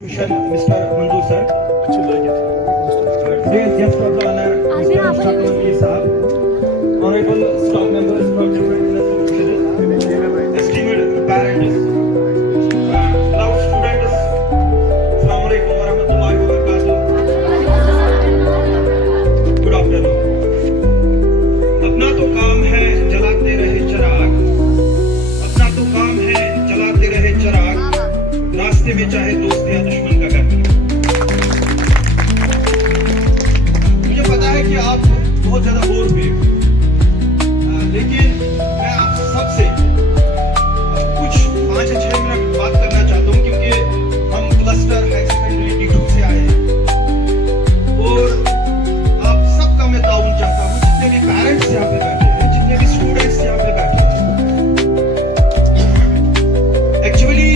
Mr. Manju sir. Today's guest of the honor, Mr. Ashraf Nabi Sahab, honorable staff members from different institutions, esteemed parents, beloved students, Assalamu alaikum wa rahmatullahi wa barakatuh. Good afternoon. अपना तो काम है जलाते रहे चिराग, अपना तो काम है जलाते रहे चिराग, रास्ते में चाहे दोस्त या दुश्मन का घर। मुझे पता है कि आप बहुत ज्यादा बोर हुए, लेकिन मैं आप सबसे कुछ 5 या 6 मिनट बात करना चाहता हूं, क्योंकि हम क्लस्टर हाई सेकेंडरी D2 से आए हैं और आप सबका मैं ताउन चाहता हूं, जितने भी पेरेंट्स यहाँ पे बैठे हैं, जितने भी स्टूडेंट्स यहाँ पे बैठे हैं। एक्चुअली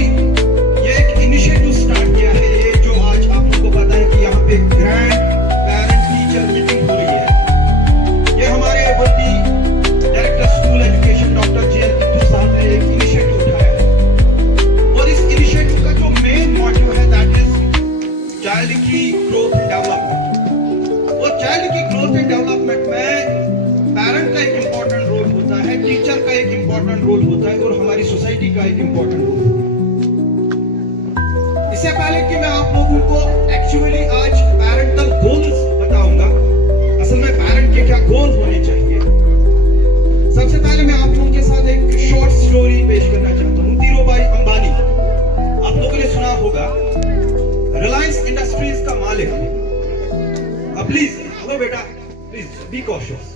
इनिशिएटिव स्टार्ट किया है, ये जो आज आप लोगों को पता है कि यहाँ पे ग्रैंड पेरेंट टीचर मीटिंग हो रही है। ये हमारे वर्दी director school education doctor JL तित्तू साहब ने एक इनिशिएटिव उठाया है और इस इनिशिएटिव का जो मेन मोटिव है दैट इज चाइल्ड की ग्रोथ एंड डेवलपमेंट। और चाइल्ड की ग्रोथ एंड डेवलपमेंट में पेरेंट का एक इंपॉर्टेंट रोल होता है, टीचर का एक इंपॉर्टेंट रोल होता है और हमारी सोसाइटी का एक इंपॉर्टेंट रोल होता है। इससे पहले कि मैं आप लोगों को एक्चुअली आज पैरेंटल गोल्स बताऊंगा, असल में पेरेंट के क्या गोल होने चाहिए, सबसे पहले मैं आप लोगों के साथ एक शॉर्ट स्टोरी पेश करना चाहता हूं। धीरूभाई अंबानी, आप लोगों ने सुना होगा, रिलायंस इंडस्ट्रीज का मालिक। प्लीज हेलो बेटा, please be cautious.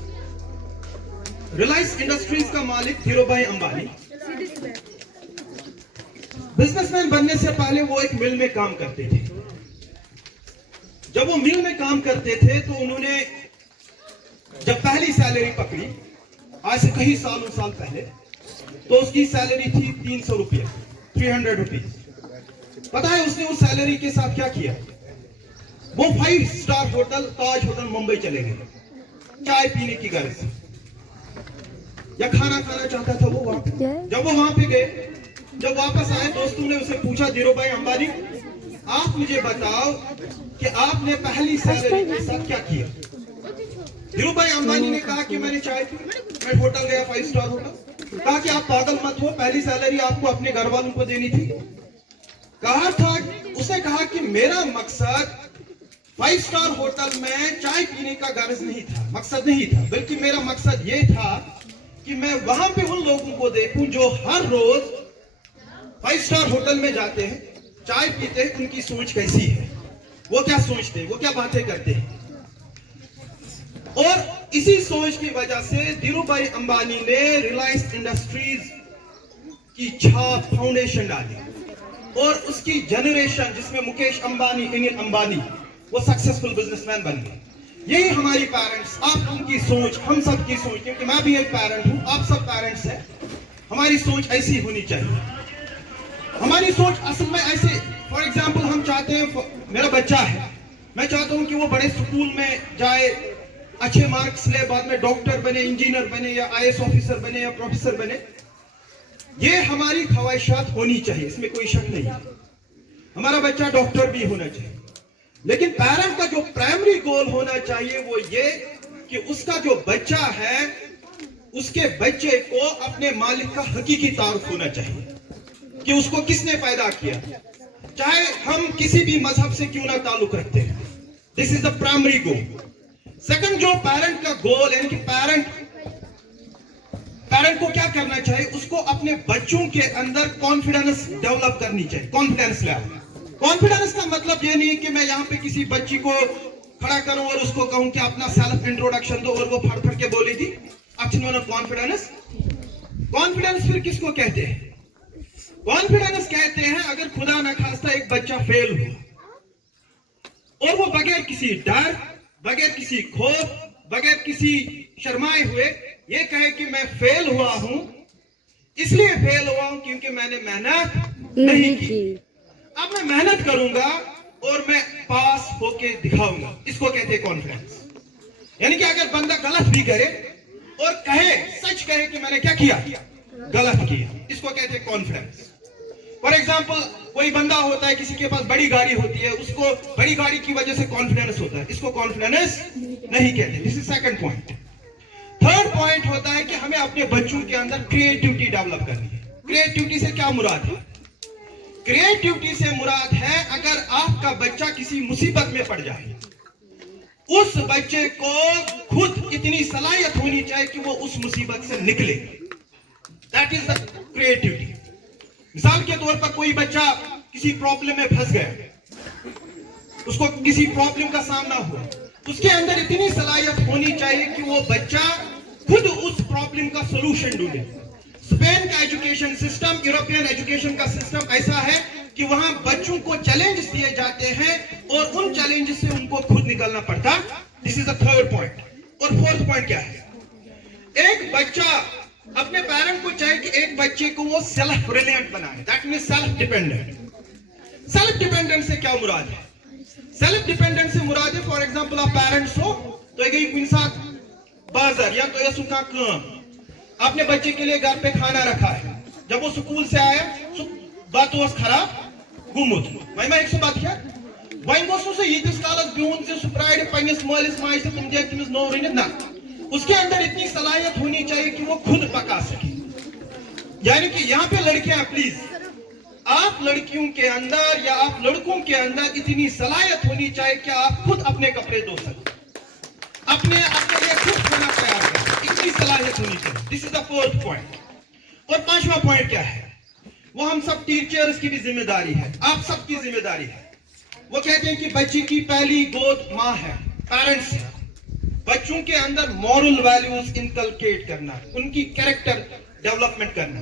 Reliance industries का मालिक धीरूभाई अंबानी बिजनेसमैन बनने से पहले वो एक मिल में काम करते थे। जब वो मिल में काम करते थे तो उन्होंने जब पहली सैलरी पकड़ी, आज से कई साल पहले, तो उसकी सैलरी थी 300 रुपये, 300 रुपीज। पता है उसने उस सैलरी के साथ क्या किया? वो 5 स्टार होटल ताज होटल मुंबई चले गए, चाय पीने की गर्ज से, या खाना खाना चाहता था वो वहां पे। जब वो वहां पे गए, जब वापस आए, दोस्तों ने उसे पूछा, धीरूभाई अंबानी आप मुझे बताओ कि आपने पहली सैलरी के साथ क्या किया? धीरूभाई अंबानी ने कहा कि मैंने चाय पी, मैं होटल गया, 5 स्टार होटल। कहा कि आप पागल मत हो, पहली सैलरी आपको अपने घर वालों को देनी थी। उसने कहा कि मेरा मकसद 5 स्टार होटल में चाय पीने का गर्ज नहीं था, मकसद नहीं था, बल्कि मेरा मकसद ये था कि मैं वहां पे उन लोगों को देखूं जो हर रोज 5 स्टार होटल में जाते हैं, चाय पीते हैं, उनकी सोच कैसी है, वो क्या सोचते हैं, वो क्या बातें करते हैं। और इसी सोच की वजह से धीरूभाई अंबानी ने रिलायंस इंडस्ट्रीज की छाप फाउंडेशन डाली और उसकी जनरेशन, जिसमें मुकेश अंबानी, अनिल अंबानी, वो सक्सेसफुल बिजनेसमैन बन गए। यही हमारी पेरेंट्स, आप उनकी सोच, हम सब की सोच, क्योंकि मैं भी एक पेरेंट हूं, आप सब पेरेंट्स हैं, हमारी सोच ऐसी होनी चाहिए। हमारी सोच असल में ऐसे, फॉर एग्जाम्पल हम चाहते हैं, मेरा बच्चा है, मैं चाहता हूं कि वो बड़े स्कूल में जाए, अच्छे मार्क्स ले, बाद में डॉक्टर बने, इंजीनियर बने, या IAS ऑफिसर बने, या प्रोफेसर बने। ये हमारी ख्वाहिशात होनी चाहिए, इसमें कोई शक नहीं है। हमारा बच्चा डॉक्टर भी होना चाहिए, लेकिन पेरेंट का जो प्राइमरी गोल होना चाहिए वो ये कि उसका जो बच्चा है, उसके बच्चे को अपने मालिक का हकीकी तारुफ होना चाहिए कि उसको किसने पैदा किया, चाहे हम किसी भी मजहब से क्यों ना ताल्लुक रखते हैं। This is the primary goal. Second, जो पेरेंट का गोल, यानी कि पेरेंट को क्या करना चाहिए, उसको अपने बच्चों के अंदर कॉन्फिडेंस डेवलप करनी चाहिए, कॉन्फिडेंस लेवल। कॉन्फिडेंस का मतलब ये नहीं है कि मैं यहाँ पे किसी बच्ची को खड़ा करूं और उसको कहूं कि अपना सेल्फ इंट्रोडक्शन दो और वो फड़ फड़ के बोलेगी। कॉन्फिडेंस, कॉन्फिडेंस फिर किसको कहते हैं? कॉन्फिडेंस कहते हैं अगर खुदा न खास्ता एक बच्चा फेल हुआ और वो बगैर किसी डर, बगैर किसी खौफ, बगैर किसी शर्माए हुए ये कहे कि मैं फेल हुआ हूं, इसलिए फेल हुआ हूं क्योंकि मैंने मेहनत नहीं की, अब मैं मेहनत करूंगा और मैं पास होके दिखाऊंगा। इसको कहते हैं कॉन्फिडेंस। यानी कि अगर बंदा गलत भी करे और कहे, सच कहे कि मैंने क्या किया, गलत किया, इसको कहते हैं कॉन्फिडेंस। फॉर एग्जाम्पल कोई बंदा होता है, किसी के पास बड़ी गाड़ी होती है, उसको बड़ी गाड़ी की वजह से कॉन्फिडेंस होता है, इसको कॉन्फिडेंस नहीं कहते। This is second point. Third point होता है कि हमें अपने बच्चों के अंदर क्रिएटिविटी डेवलप करनी है। क्रिएटिविटी से क्या मुराद है? क्रिएटिविटी से मुराद है अगर आपका बच्चा किसी मुसीबत में पड़ जाए, उस बच्चे को खुद इतनी सलाहियत होनी चाहिए कि वो उस मुसीबत से निकले। That is the creativity. मिसाल के तौर पर कोई बच्चा किसी प्रॉब्लम में फंस गया, उसको किसी प्रॉब्लम का सामना हुआ, उसके अंदर इतनी सलाहियत होनी चाहिए कि वो बच्चा खुद उस प्रॉब्लम का सॉल्यूशन ढूंढे। स्पेन का एजुकेशन सिस्टम, यूरोपियन एजुकेशन का सिस्टम ऐसा है कि वहां बच्चों को चैलेंज दिए जाते हैं और उन चैलेंज से उनको खुद निकलना पड़ता। This is the third point. और फोर्थ पॉइंट क्या है? एक बच्चा अपने पेरेंट को चाहिए कि एक बच्चे को वो सेल्फ रिलायंट बनाए, that means self dependent. Self dependent से क्या मुराद है? सेल्फ डिपेंडेंट से मुराद है, फॉर एग्जांपल आप पेरेंट्स हो तो एक इंसान बाजार या तो ऐसा काम आपने बच्चे के लिए घर पे खाना रखा है, जब वो स्कूल से आया बात was खराब गुमुत मैं एक सौ बात किया वहीं गोसो से ये जिस कालस बिहुन से सुप्राइड पनिस मालिस माइस से तुम जैसे मिस नो रिने ना, उसके अंदर इतनी सलाहियत होनी चाहिए कि वो खुद पका सके। यानी कि यहाँ पे लड़कियां प्लीज, आप लड़कियों के अंदर या आप लड़कों के अंदर इतनी सलाहियत होनी चाहिए कि आप खुद अपने कपड़े धो सके, अपने लिए खुद खाना तैयार करें, इतनी सलाहियत होनी चाहिए। This is the fourth point. और पांचवा पॉइंट क्या है? वो हम सब टीचर्स की भी जिम्मेदारी है, आप सबकी जिम्मेदारी है। वो कहते हैं कि बच्चे की पहली गोद माँ है, पेरेंट्स है। बच्चों के अंदर मॉरल वैल्यूज इनकलकेट करना, उनकी कैरेक्टर डेवलपमेंट करना,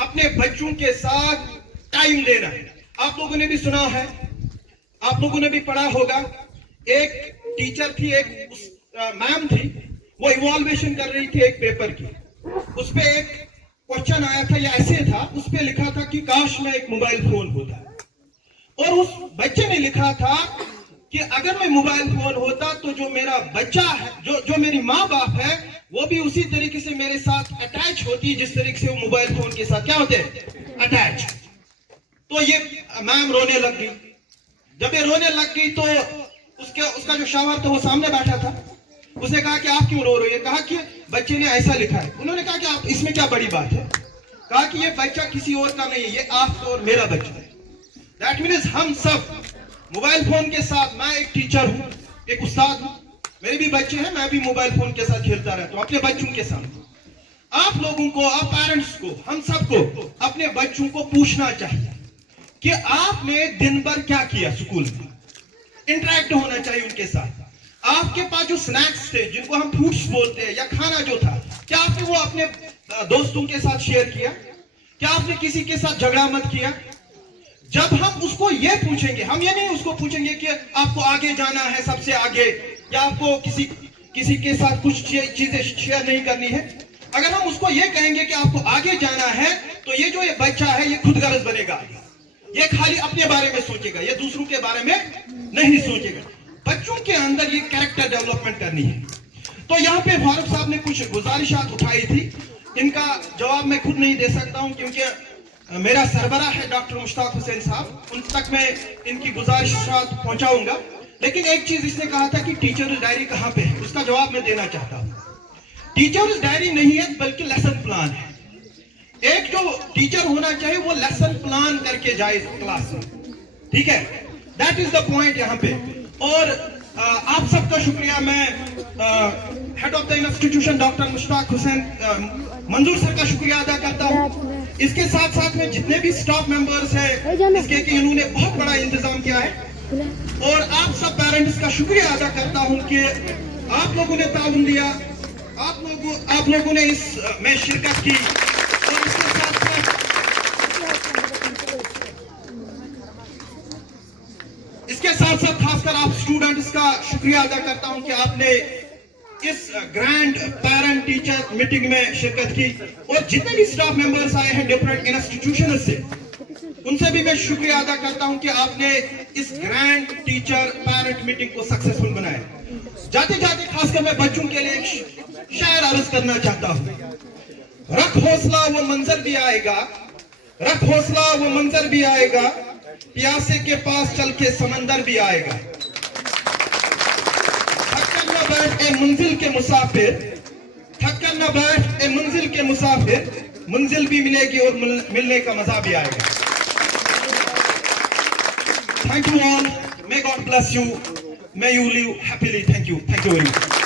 अपने बच्चों के साथ टाइम लेना है। आप लोगों ने भी सुना है, आप लोगों ने भी पढ़ा होगा, एक टीचर थी, एक मैम थी, वो इवॉल्वेशन कर रही थी एक पेपर की। उस पे एक क्वेश्चन आया था या ऐसे था, उस पे लिखा था कि काश में एक मोबाइल फोन होता, और उस बच्चे ने लिखा था कि अगर मैं मोबाइल फोन होता तो जो मेरा बच्चा है, जो मेरी माँ बाप है, वो भी उसी तरीके से मेरे साथ अटैच होती जिस तरीके से वो मोबाइल फोन के साथ क्या होते अटैच। तो ये मैम रोने लग गई। जब ये रोने लग गई तो उसका जो शावर था वो सामने बैठा था। उसने कहा कि आप क्यों रो रहे हो? कहा कि बच्चे ने ऐसा लिखा है। उन्होंने कहा कि आप इसमें क्या बड़ी बात है? कहा कि ये बच्चा किसी और का नहीं है, ये आपका और मेरा बच्चा है। दैट मीन्स हम सब मोबाइल फोन के साथ, मैं एक टीचर हूँ, एक उस्ताद हूँ, मेरे भी बच्चे हैं, मैं भी मोबाइल फोन के साथ खेलता रहता हूँ अपने बच्चों के साथ। आप लोगों को, आप पेरेंट्स को, हम सबको अपने बच्चों को पूछना चाहिए कि आपने दिन भर क्या किया स्कूल में। इंटरेक्ट होना चाहिए उनके साथ। आपके पास जो स्नैक्स थे, जिनको हम फ्रूट्स बोलते हैं, या खाना जो था, क्या आपने वो अपने दोस्तों के साथ शेयर किया? क्या आपने किसी के साथ झगड़ा मत किया? जब हम उसको ये पूछेंगे, हम ये नहीं उसको पूछेंगे कि आपको आगे जाना है सबसे आगे, या आपको किसी के साथ कुछ चीजें शेयर नहीं करनी है। अगर हम उसको ये कहेंगे कि आपको आगे जाना है, तो ये जो ये बच्चा है ये खुदगर्ज बनेगा, ये खाली अपने बारे में सोचेगा, ये दूसरों के बारे में नहीं सोचेगा। बच्चों के अंदर ये कैरेक्टर डेवलपमेंट करनी है। तो यहाँ पे फारूक साहब ने कुछ गुजारिशात उठाई थी, इनका जवाब मैं खुद नहीं दे सकता हूँ क्योंकि मेरा सरबराह है डॉक्टर मुश्ताक हुसैन साहब, उन तक मैं इनकी गुजारिशात पहुंचाऊंगा। लेकिन एक चीज इसने कहा था कि टीचर्स डायरी कहाँ पे है, उसका जवाब मैं देना चाहता हूँ। टीचर्स डायरी नहीं है बल्कि लेसन प्लान है। एक जो टीचर होना चाहिए वो लेसन प्लान करके जाए क्लास में, ठीक है? दैट इज द पॉइंट यहाँ पे। और आप सबका शुक्रिया मैं head of the institution doctor Mushtaq Hussain मंजूर सर का शुक्रिया अदा करता हूँ। इसके साथ साथ में जितने भी स्टाफ मेंबर्स हैं, इसके कि इन्होंने बहुत बड़ा इंतजाम किया है। और आप सब पेरेंट्स का शुक्रिया अदा करता हूँ कि आप लोगों ने ताउन दिया, आप लोगों ने इस में शिरकत की। और इसके साथ साथ खासकर आप स्टूडेंट्स का शुक्रिया अदा करता हूं कि आपने इस ग्रैंड पेरेंट टीचर मीटिंग में शिरकत की। और जितने भी स्टाफ मेंबर्स आए हैं डिफरेंट इंस्टीट्यूशन से, उनसे भी मैं शुक्रिया अदा करता हूं कि आपने इस ग्रैंड टीचर पेरेंट मीटिंग को सक्सेसफुल बनाया। जाते जाते खासकर मैं बच्चों के लिए एक शायर अर्ज करना चाहता हूं। रख हौसला वो मंजर भी आएगा, रख हौसला वो मंजर भी आएगा, प्यासे के पास चल के समंदर भी आएगा। थक न बैठ ए मंजिल के मुसाफिर, थक न बैठ ए मंजिल के मुसाफिर, मंजिल भी मिलेगी और मिलने का मजा भी आएगा। Thank you all. May God bless you. May you live happily. Thank you. Thank you very much.